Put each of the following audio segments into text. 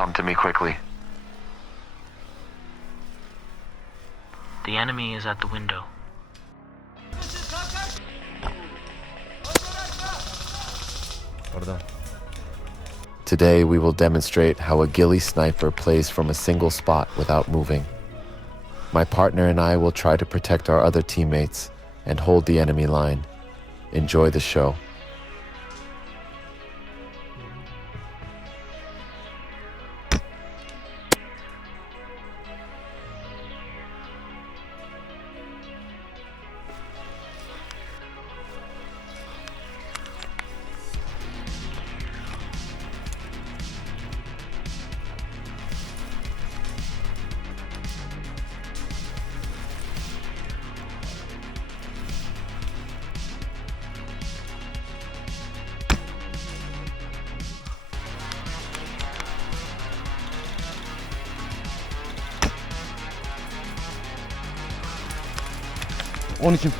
Come to me quickly. The enemy is at the window. Orada. Today we will demonstrate how a ghillie sniper plays from a single spot without moving. My partner and I will try to protect our other teammates and hold the enemy line. Enjoy the show. On için.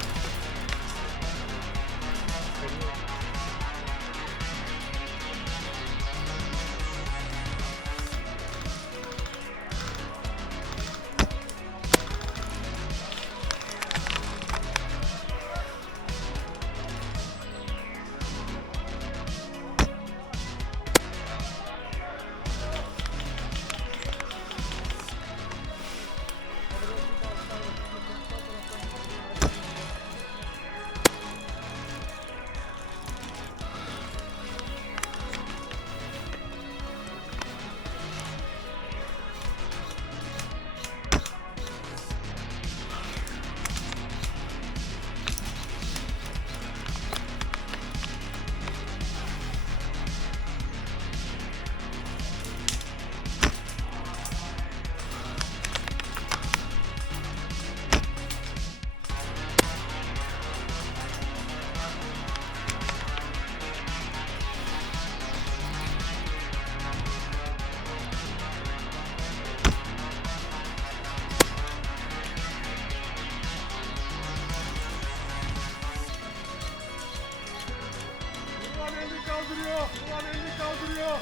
Ulan elini kaldırıyor.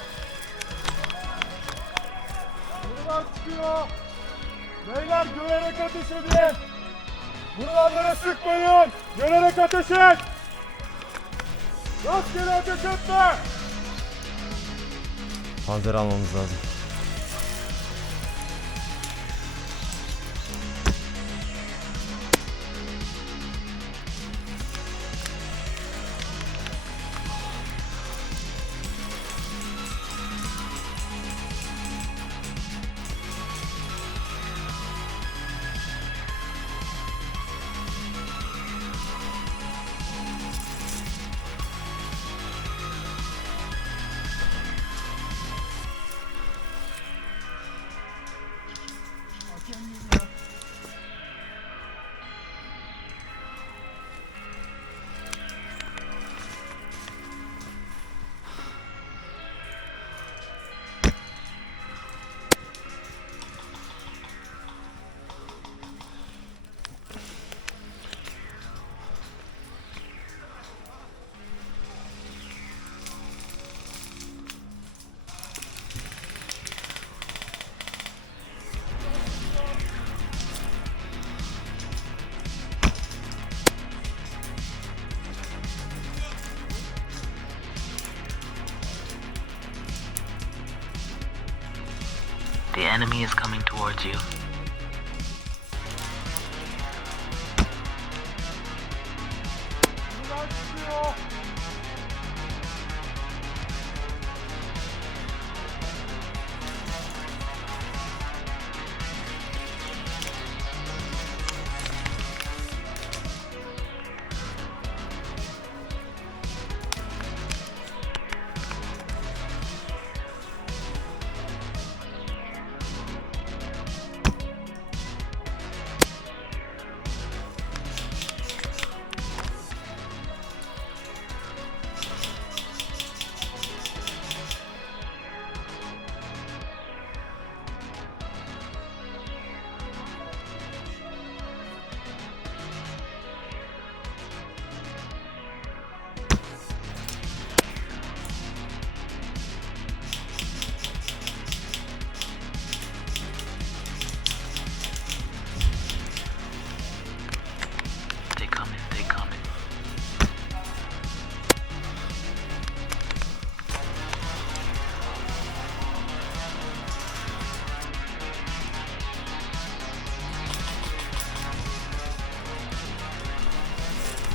Buradan çıkıyor. Beyler görerek ateş edin. Buralara sıkmayın. Görerek ateş et. Rastgele ateş etme. Panzer almamız lazım. The enemy is coming towards you. Buradan çıkıyor.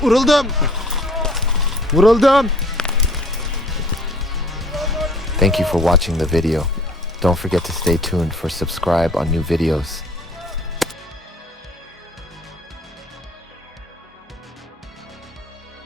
Vuruldum. Vuruldum. Thank you for watching the video. Don't forget to stay tuned for subscribe on new videos.